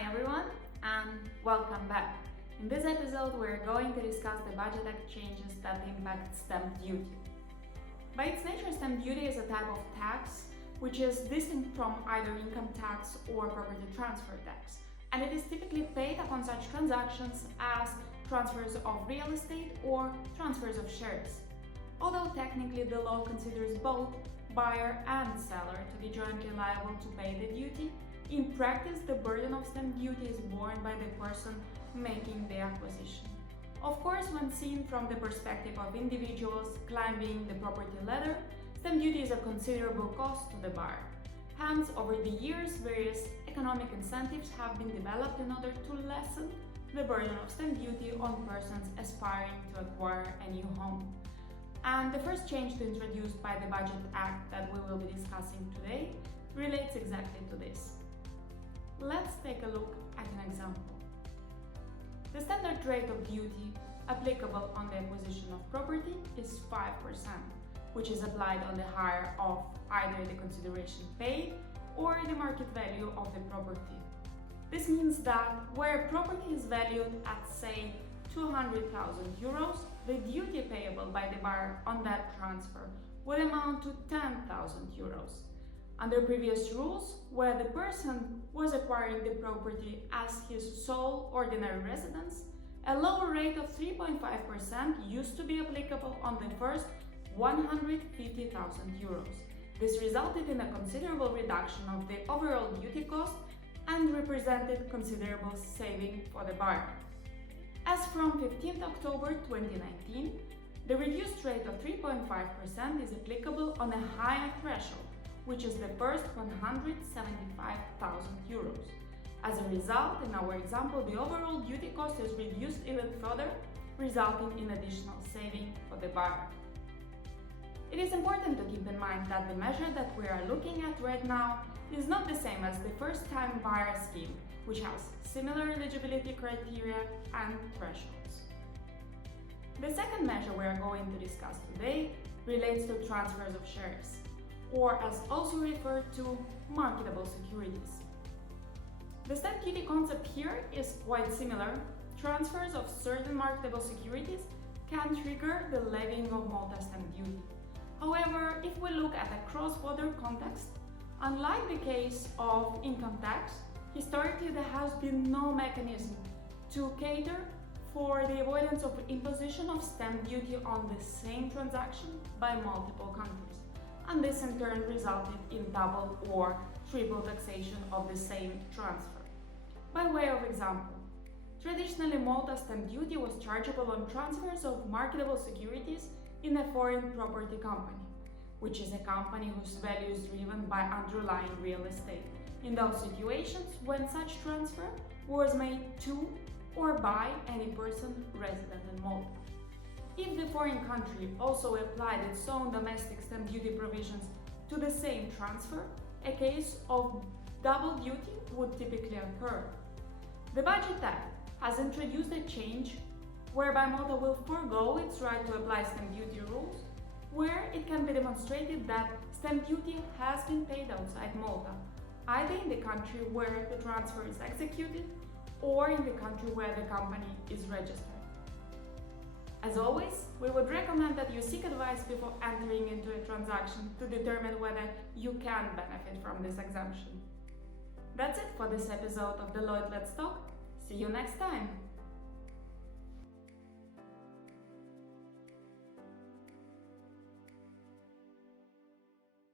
Hi everyone and welcome back. In this episode we're going to discuss the Budget Act changes that impact stamp duty. By its nature, stamp duty is a type of tax which is distinct from either income tax or property transfer tax, and it is typically paid upon such transactions as transfers of real estate or transfers of shares. Although technically the law considers both buyer and seller to be jointly liable to pay the duty, in practice the burden of stamp duty is borne by the person making the acquisition. Of course, when seen from the perspective of individuals climbing the property ladder, stamp duty is a considerable cost to the buyer. Hence, over the years, various economic incentives have been developed in order to lessen the burden of stamp duty on persons aspiring to acquire a new home. And the first change introduced by the Budget Act that we will be discussing today relates exactly to this. Let's take a look at an example. The standard rate of duty applicable on the acquisition of property is 5%, which is applied on the hire of either the consideration paid or the market value of the property. This means that where property is valued at, say, 200,000 euros, the duty payable by the buyer on that transfer would amount to 10,000 euros. Under previous rules, where the person was acquiring the property as his sole ordinary residence, a lower rate of 3.5% used to be applicable on the first 150,000 euros. This resulted in a considerable reduction of the overall duty cost and represented considerable saving for the buyer. As from 15 October 2019, the reduced rate of 3.5% is applicable on a higher threshold, which is the first 175,000 euros. As a result, in our example, the overall duty cost is reduced even further, resulting in additional saving for the buyer. It is important to keep in mind that the measure that we are looking at right now is not the same as the first-time buyer scheme, which has similar eligibility criteria and thresholds. The second measure we are going to discuss today relates to transfers of shares, or as also referred to, marketable securities. The stamp duty concept here is quite similar. Transfers of certain marketable securities can trigger the levying of Malta stamp duty. However, if we look at a cross-border context, unlike the case of income tax, historically there has been no mechanism to cater for the avoidance of imposition of stamp duty on the same transaction by multiple countries, and this in turn resulted in double or triple taxation of the same transfer. By way of example, traditionally Malta stamp duty was chargeable on transfers of marketable securities in a foreign property company, which is a company whose value is driven by underlying real estate, in those situations when such transfer was made to or by any person resident in Malta. If the foreign country also applied its own domestic stamp duty provisions to the same transfer, a case of double duty would typically occur. The Budget Act has introduced a change whereby Malta will forego its right to apply stamp duty rules where it can be demonstrated that stamp duty has been paid outside Malta, either in the country where the transfer is executed or in the country where the company is registered. As always, we would recommend that you seek advice before entering into a transaction to determine whether you can benefit from this exemption. That's it for this episode of Deloitte Let's Talk. See you next time!